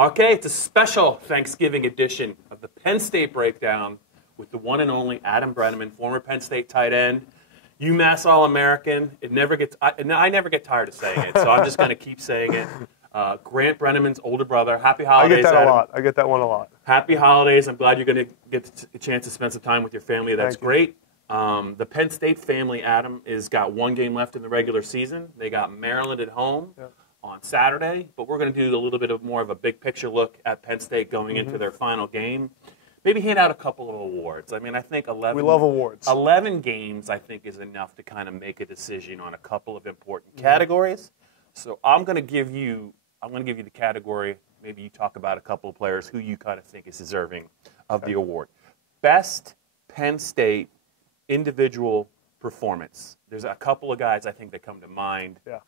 Okay, it's a special Thanksgiving edition of the Penn State Breakdown with the one and only Adam Breneman, former Penn State tight end, UMass All-American. I never get tired of saying it, so I'm just going to keep saying it. Grant Breneman's older brother. Happy holidays, I get that Adam. a lot. I get that one a lot. Happy holidays. I'm glad you're going to get a chance to spend some time with your family. That's great. The Penn State family, Adam, has got one game left in the regular season. They got Maryland at home on Saturday, but we're going to do a little bit of more of a big picture look at Penn State going into their final game. Maybe hand out a couple of awards. I mean, I think 11. We love awards. 11 games, I think, is enough to kind of make a decision on a couple of important categories. So I'm going to give you the category. Maybe you talk about a couple of players who you kind of think is deserving of the award. Best Penn State individual performance. There's a couple of guys I think that come to mind. Yeah.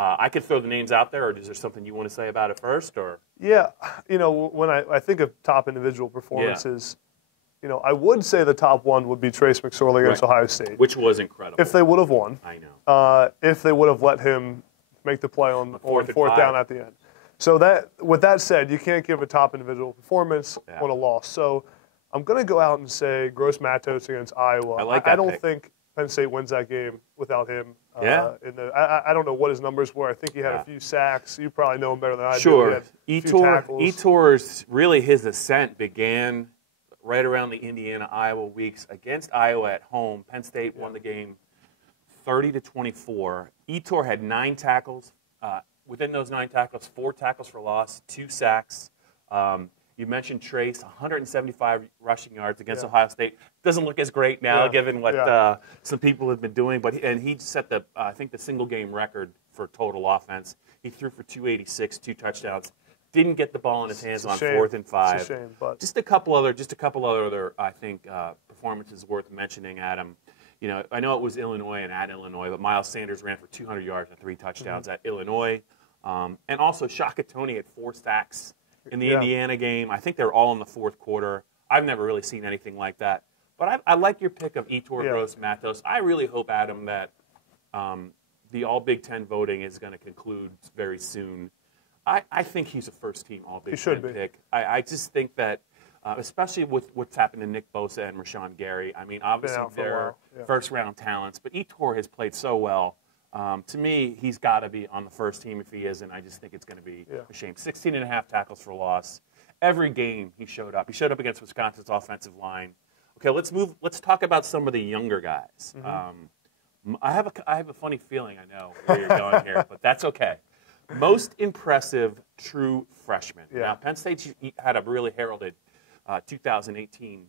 I could throw the names out there, or is there something you want to say about it first? Or yeah, when I think of top individual performances, I would say the top one would be Trace McSorley against Ohio State, which was incredible. If they would have won, I know. If they would have let him make the play on fourth down at the end. So with that said, you can't give a top individual performance on a loss. So I'm going to go out and say Gross-Matos against Iowa. I like that I don't pick. think Penn State wins that game without him. I don't know what his numbers were. I think he had a few sacks. You probably know him better than I do. Sure. Yetur's really his ascent began right around the Indiana-Iowa weeks against Iowa at home. Penn State won the game 30-24. Yetur had 9 tackles. Within those 9 tackles, 4 tackles for loss, 2 sacks. You mentioned Trace, 175 rushing yards against Ohio State. Doesn't look as great now, given what some people have been doing. But he set the the single game record for total offense. He threw for 286, 2 touchdowns. Didn't get the ball in his hands on 4th and 5. It's a shame, but just a couple other I think performances worth mentioning, Adam. I know it was Illinois and at Illinois, but Miles Sanders ran for 200 yards and 3 touchdowns at Illinois, and also Shaka Toney had 4 sacks in the Indiana game. I think they were all in the 4th quarter. I've never really seen anything like that. But I like your pick of Yetur Gross-Matos. I really hope, Adam, that the All Big Ten voting is going to conclude very soon. I think he's a first-team All Big Ten pick. I just think that, especially with what's happened to Nick Bosa and Rashawn Gary, I mean, obviously they're first-round talents, but Yetur has played so well. To me, he's got to be on the first team if he isn't. I just think it's going to be a shame. 16.5 tackles for loss. Every game he showed up. He showed up against Wisconsin's offensive line. Okay, let's talk about some of the younger guys. I have a funny feeling I know where you're going here, but that's okay. Most impressive true freshman. Now, Penn State had a really heralded 2018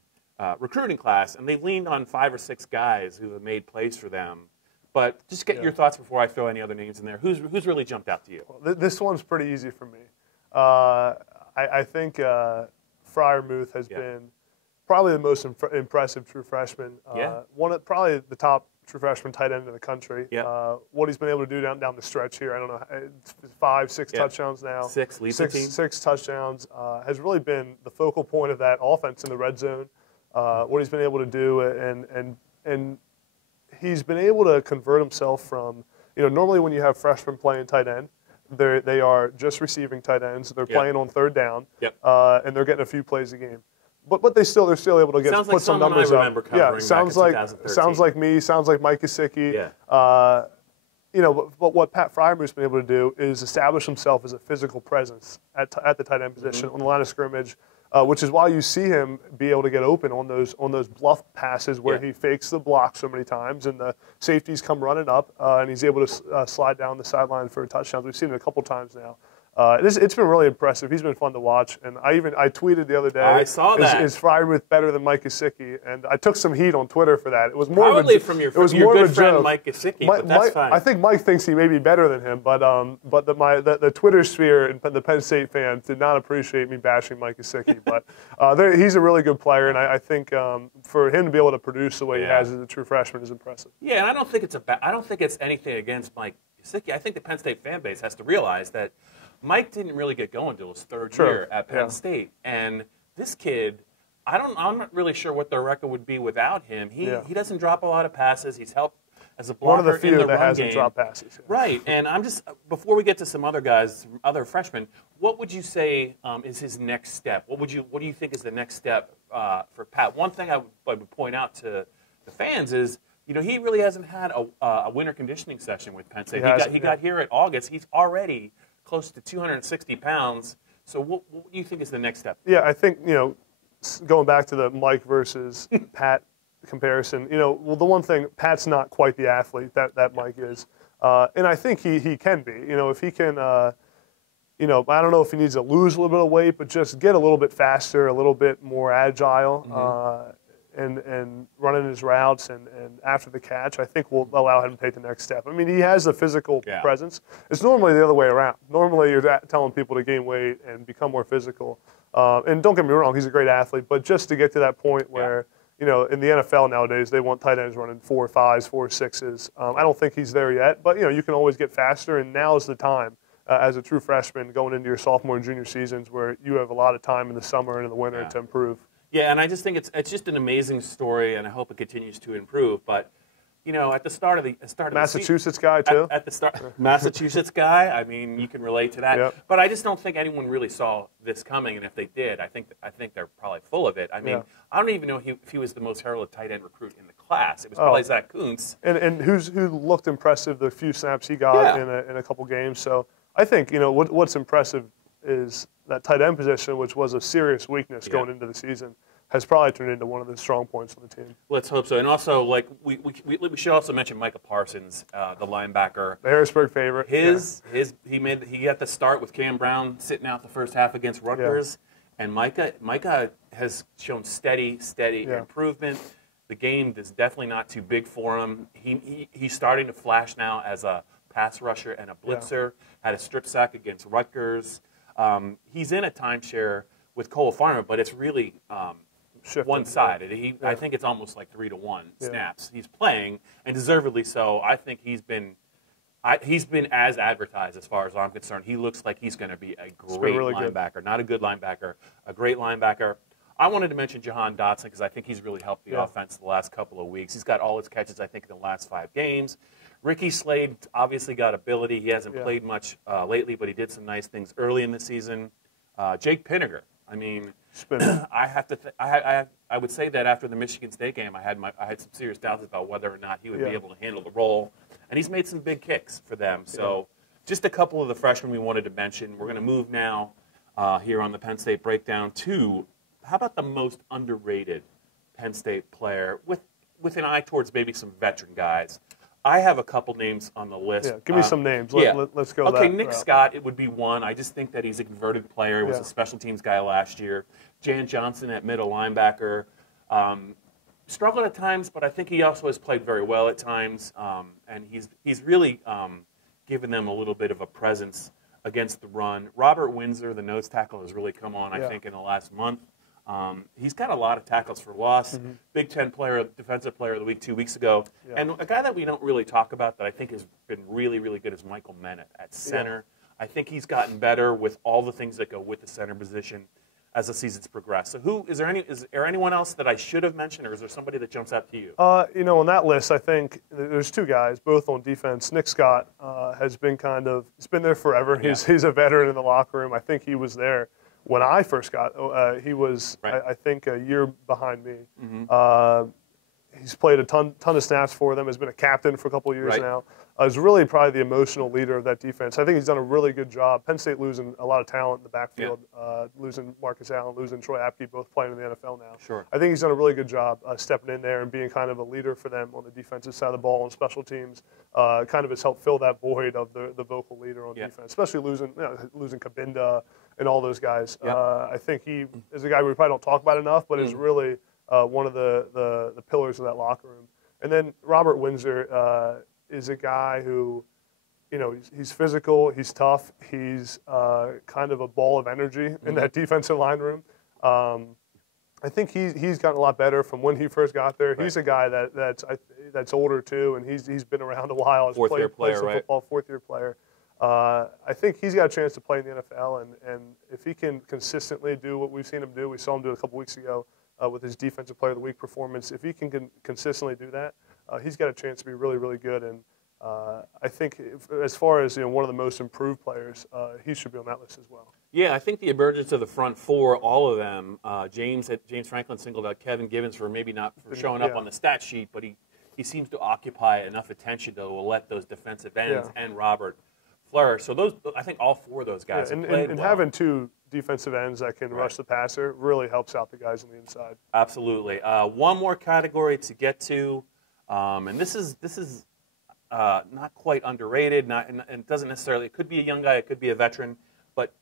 recruiting class, and they leaned on 5 or 6 guys who have made plays for them. But just get your thoughts before I throw any other names in there. Who's really jumped out to you? Well, this one's pretty easy for me. I think Freiermuth has been probably the most impressive true freshman. Probably the top true freshman tight end in the country. What he's been able to do down the stretch here, I don't know, it's 5, 6 touchdowns now. 6 leads the team. 6 touchdowns has really been the focal point of that offense in the red zone. What he's been able to do, and he's been able to convert himself from, normally when you have freshmen playing tight end, they are just receiving tight ends. They're playing on 3rd down, and they're getting a few plays a game. But they're still able to put some numbers up. Sounds like me. Sounds like Mike Gesicki. But what Pat Freiermuth's been able to do is establish himself as a physical presence at the tight end position on the line of scrimmage. Which is why you see him be able to get open on those bluff passes where he fakes the block so many times, and the safeties come running up, and he's able to slide down the sideline for a touchdown. We've seen it a couple times now. It's been really impressive. He's been fun to watch, and I tweeted the other day. I saw that. Is Freiermuth better than Mike Gesicki? And I took some heat on Twitter for that. It was probably from your good friend Mike Gesicki, but that's fine. I think Mike thinks he may be better than him, but the Twitter sphere and the Penn State fans did not appreciate me bashing Mike Gesicki. But he's a really good player, and I think for him to be able to produce the way he has as a true freshman is impressive. Yeah, and I don't think it's anything against Mike Gesicki. I think the Penn State fan base has to realize that Mike didn't really get going until his 3rd year at Penn State, and this kid, I'm not really sure what their record would be without him. He doesn't drop a lot of passes. He's helped as a blocker one of the few in the that run hasn't game. dropped passes. Yeah. Right, and I'm just, before we get to some other guys, other freshmen, what would you say is his next step? What do you think is the next step for Pat? One thing I would point out to the fans is, he really hasn't had a winter conditioning session with Penn State. He got here at August. He's already close to 260 pounds. So what do you think is the next step? Yeah, I think, going back to the Mike versus Pat comparison, well, the one thing, Pat's not quite the athlete that Mike is. And I think he can be. If he can, I don't know if he needs to lose a little bit of weight, but just get a little bit faster, a little bit more agile, and running his routes and after the catch, I think will allow him to take the next step. I mean, he has the physical presence. It's normally the other way around. Normally, you're telling people to gain weight and become more physical. And don't get me wrong, he's a great athlete, but just to get to that point where, in the NFL nowadays, they want tight ends running 4.5s, 4.6s. I don't think he's there yet, but, you can always get faster, and now is the time as a true freshman going into your sophomore and junior seasons where you have a lot of time in the summer and in the winter to improve. Yeah, and I just think it's just an amazing story, and I hope it continues to improve. But at the start of the Massachusetts guy too. At the start, Massachusetts guy. I mean, you can relate to that. Yep. But I just don't think anyone really saw this coming, and if they did, I think they're probably full of it. I mean, I don't even know if he was the most heralded tight end recruit in the class. It was probably Zach Kuntz. And who looked impressive the few snaps he got in a couple games. So I think what's impressive is that tight end position, which was a serious weakness going into the season, has probably turned into one of the strong points on the team. Let's hope so. And also, we should also mention Micah Parsons, the linebacker. The Harrisburg favorite. He got the start with Cam Brown sitting out the first half against Rutgers, and Micah has shown steady improvement. The game is definitely not too big for him. He's starting to flash now as a pass rusher and a blitzer. Had a strip sack against Rutgers. He's in a timeshare with Cole Farmer, but it's really one-sided. I think it's almost like 3-to-1 snaps. He's playing, and deservedly so. I think he's been as advertised as far as I'm concerned. He looks like he's going to be a great linebacker. Good. Not a good linebacker, a great linebacker. I wanted to mention Jahan Dotson because I think he's really helped the offense the last couple of weeks. He's got all his catches, I think, in the last 5 games. Ricky Slade obviously got ability. He hasn't played much lately, but he did some nice things early in the season. Jake Pinegar. I mean, I would say that after the Michigan State game, I had some serious doubts about whether or not he would be able to handle the role, and he's made some big kicks for them. So, just a couple of the freshmen we wanted to mention. We're going to move now here on the Penn State Breakdown to how about the most underrated Penn State player with an eye towards maybe some veteran guys. I have a couple names on the list. Yeah, give me some names. Let's go. Okay, Nick Scott, it would be one. I just think that he's a converted player. He was a special teams guy last year. Jan Johnson at middle linebacker. Struggled at times, but I think he also has played very well at times. And he's really given them a little bit of a presence against the run. Robert Windsor, the nose tackle, has really come on, I think, in the last month. He's got a lot of tackles for loss. Big Ten player, defensive player of the week 2 weeks ago. And a guy that we don't really talk about that I think has been really, really good is Michal Menet at center. I think he's gotten better with all the things that go with the center position as the season's progressed. So is there anyone else that I should have mentioned, or is there somebody that jumps out to you? On that list, I think there's 2 guys, both on defense. Nick Scott has been he's been there forever. He's a veteran in the locker room. I think he was there when I first got, he was, I think, a year behind me. He's played a ton of snaps for them, has been a captain for a couple of years now. Is really probably the emotional leader of that defense. I think he's done a really good job. Penn State losing a lot of talent in the backfield, losing Marcus Allen, losing Troy Apke, both playing in the NFL now. Sure. I think he's done a really good job stepping in there and being kind of a leader for them on the defensive side of the ball and special teams. Kind of has helped fill that void of the vocal leader on defense, especially losing Kabinda and all those guys. I think he is a guy we probably don't talk about enough, but is really one of the pillars of that locker room. And then Robert Windsor is a guy who, he's physical, he's tough, he's kind of a ball of energy in that defensive line room. I think he's gotten a lot better from when he first got there. He's a guy that's older too, and he's been around a while. Fourth-year player, right? Football, 4th-year player. I think he's got a chance to play in the NFL, and if he can consistently do what we've seen him do, we saw him do it a couple weeks ago with his Defensive Player of the Week performance. If he can consistently do that, he's got a chance to be really, really good. And I think as far as one of the most improved players, he should be on that list as well. Yeah, I think the emergence of the front four, all of them, James Franklin singled out Kevin Givens for maybe not for showing up on the stat sheet, but he seems to occupy enough attention to let those defensive ends and Robert flourish. So those, I think all four of those guys have played well. Having two defensive ends that can rush the passer really helps out the guys on the inside. Absolutely. One more category to get to, and this is not quite underrated. And it doesn't necessarily. It could be a young guy. It could be a veteran. But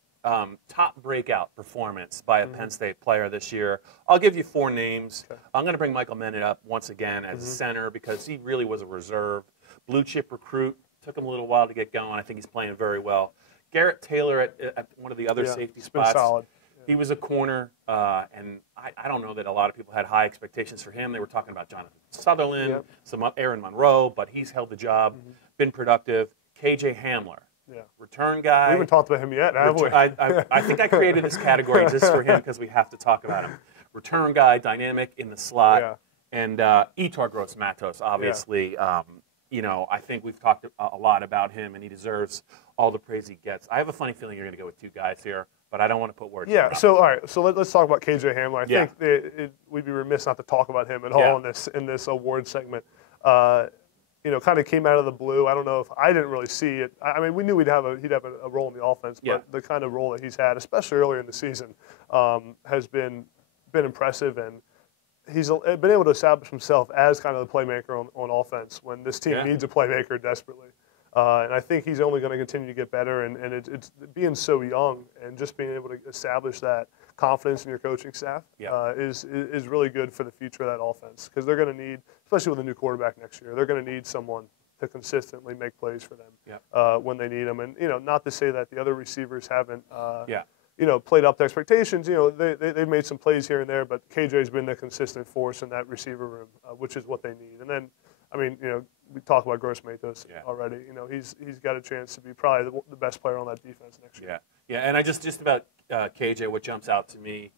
top breakout performance by a Penn State player this year. I'll give you four names. Okay. I'm going to bring Michal Menet up once again as a center because he really was a reserve. Blue chip recruit. Took him a little while to get going. I think he's playing very well. Garrett Taylor at one of the other safety spots. Been solid. He was a corner, and I don't know that a lot of people had high expectations for him. They were talking about Jonathan Sutherland, some Aaron Monroe, but he's held the job, been productive. KJ Hamler, return guy. We haven't talked about him yet, have we? I think I created this category just for him because we have to talk about him. Return guy, dynamic in the slot, and Yetur Gross-Matos, obviously. I think we've talked a lot about him, and he deserves all the praise he gets. I have a funny feeling you're going to go with two guys here, but I don't want to put words in your mouth. So all right, so let's talk about KJ Hamler. I think we'd be remiss not to talk about him at all in this award segment. Kind of came out of the blue. I don't know if I didn't really see it. I mean, we knew he'd have a role in the offense, but the kind of role that he's had, especially earlier in the season, has been impressive, and he's been able to establish himself as kind of the playmaker on offense when this team needs a playmaker desperately. And I think he's only going to continue to get better. And it's being so young and just being able to establish that confidence in your coaching staff is really good for the future of that offense because they're going to need, especially with a new quarterback next year, they're going to need someone to consistently make plays for them when they need them. And not to say that the other receivers haven't. Played up to expectations. They've made some plays here and there, but KJ's been the consistent force in that receiver room, which is what they need. And then, we talked about Gross-Matos already. He's got a chance to be probably the best player on that defense next year. And I just about KJ, what jumps out to me,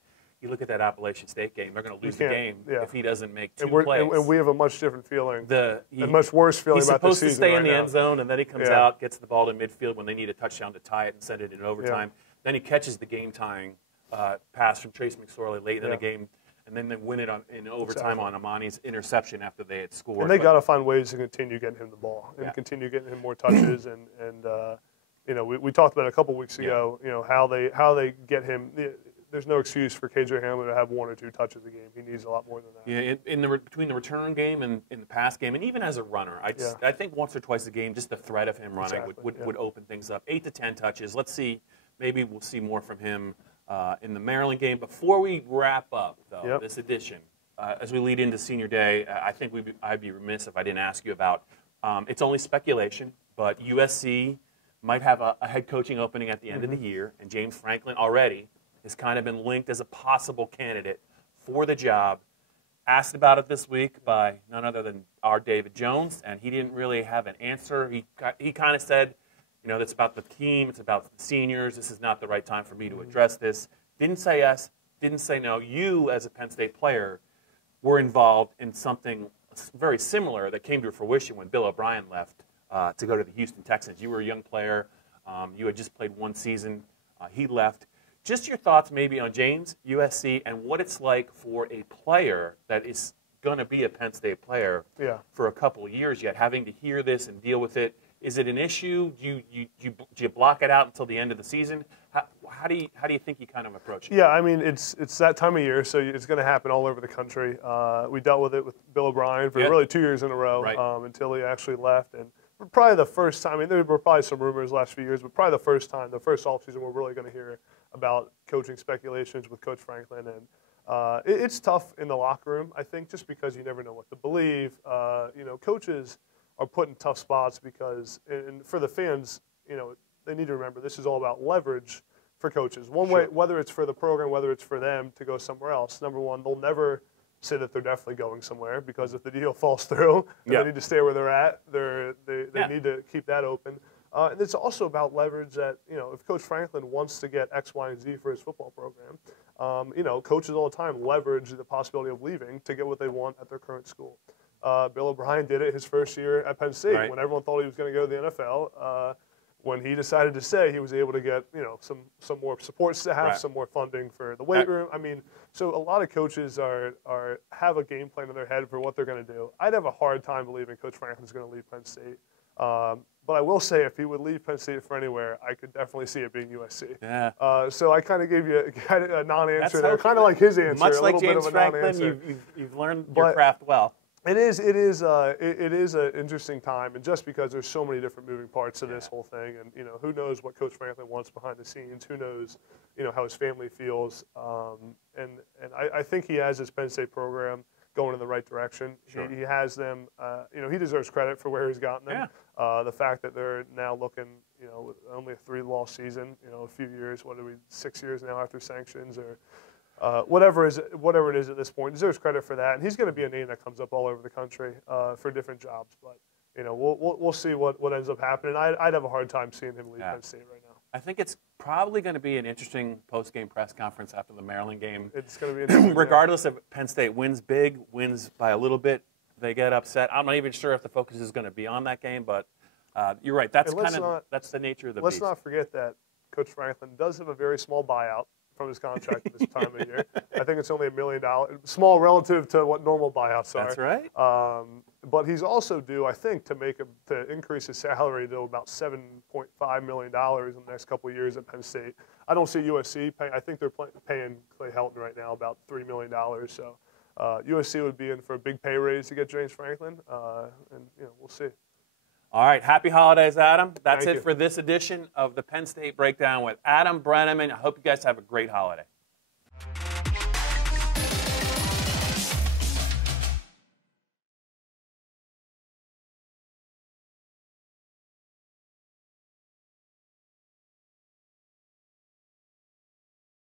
you look at that Appalachian State game, they're going to lose the game if he doesn't make two plays. And we have a much different feeling, a much worse feeling about the season. He's supposed to stay in the end zone, and then he comes out, gets the ball to midfield when they need a touchdown to tie it and send it in overtime. Then he catches the game-tying pass from Trace McSorley late in the game, and then they win it in overtime on Amani's interception after they had scored. And they got to find ways to continue getting him the ball and continue getting him more touches. We talked about it a couple weeks ago. How they get him. There's no excuse for KJ Hamler to have one or two touches a game. He needs a lot more than that. Yeah, between the return game and in the pass game, and even as a runner, I think once or twice a game, just the threat of him running would open things up. 8 to 10 touches. Let's see. Maybe we'll see more from him in the Maryland game. Before we wrap up, though, this edition, as we lead into Senior Day, I think I'd be remiss if I didn't ask you about, it's only speculation, but USC might have a head coaching opening at the end of the year, and James Franklin already has kind of been linked as a possible candidate for the job. Asked about it this week by none other than our David Jones, and he didn't really have an answer. He kind of said, it's about the team, it's about the seniors, this is not the right time for me to address this. Didn't say yes, didn't say no. You, as a Penn State player, were involved in something very similar that came to fruition when Bill O'Brien left to go to the Houston Texans. You were a young player. You had just played one season. He left. Just your thoughts maybe on James, USC, and what it's like for a player that is going to be a Penn State player for a couple of years yet, having to hear this and deal with it. Is it an issue? Do you block it out until the end of the season? How do you think you kind of approach it? Yeah, I mean it's that time of year, so it's going to happen all over the country. We dealt with it with Bill O'Brien for really 2 years in a row until he actually left, and probably the first time. I mean, there were probably some rumors the last few years, but probably the first offseason we're really going to hear about coaching speculations with Coach Franklin, and it's tough in the locker room. I think just because you never know what to believe. Coaches are put in tough spots because, and for the fans, they need to remember this is all about leverage for coaches. One way, whether it's for the program, whether it's for them to go somewhere else. Number one, they'll never say that they're definitely going somewhere because if the deal falls through, they need to stay where they're at. They need to keep that open. And it's also about leverage that, if Coach Franklin wants to get X, Y, and Z for his football program, coaches all the time leverage the possibility of leaving to get what they want at their current school. Bill O'Brien did it his first year at Penn State Right. when everyone thought he was going to go to the NFL. When he decided to stay, he was able to get some more support staff, Right. some more funding for the weight room. I mean, so a lot of coaches have a game plan in their head for what they're going to do. I'd have a hard time believing Coach Franklin's going to leave Penn State. But I will say, if he would leave Penn State for anywhere, I could definitely see it being USC. Yeah. So I kind of gave you a non-answer That's there, kind of like his answer. Much a like little bit James of a Franklin, non-answer. you've learned your craft well. It is an interesting time, and just because there's so many different moving parts to this whole thing, and who knows what Coach Franklin wants behind the scenes, who knows how his family feels, and I think he has his Penn State program going in the right direction. Sure. He has them, he deserves credit for where he's gotten them. Yeah. The fact that they're now looking, with only a 3-loss season, a few years, 6 years now after sanctions or. Whatever it is at this point, deserves credit for that, and he's going to be a name that comes up all over the country for different jobs. But we'll see what ends up happening. I'd have a hard time seeing him leave Penn State right now. I think it's probably going to be an interesting post-game press conference after the Maryland game. It's going to be interesting, regardless if Penn State wins big, wins by a little bit, they get upset. I'm not even sure if the focus is going to be on that game, but you're right. That's that's the nature of the beast. Let's not forget that Coach Franklin does have a very small buyout from his contract at this time of year. I think it's only $1 million, small relative to what normal buyouts are. That's right. But he's also due, I think, to increase his salary to about $7.5 million in the next couple of years at Penn State. I don't see USC paying. I think they're paying Clay Helton right now about $3 million. So USC would be in for a big pay raise to get James Franklin, and we'll see. All right, happy holidays, Adam. That's Thank it you. for this edition of the Penn State Breakdown with Adam Breneman. I hope you guys have a great holiday.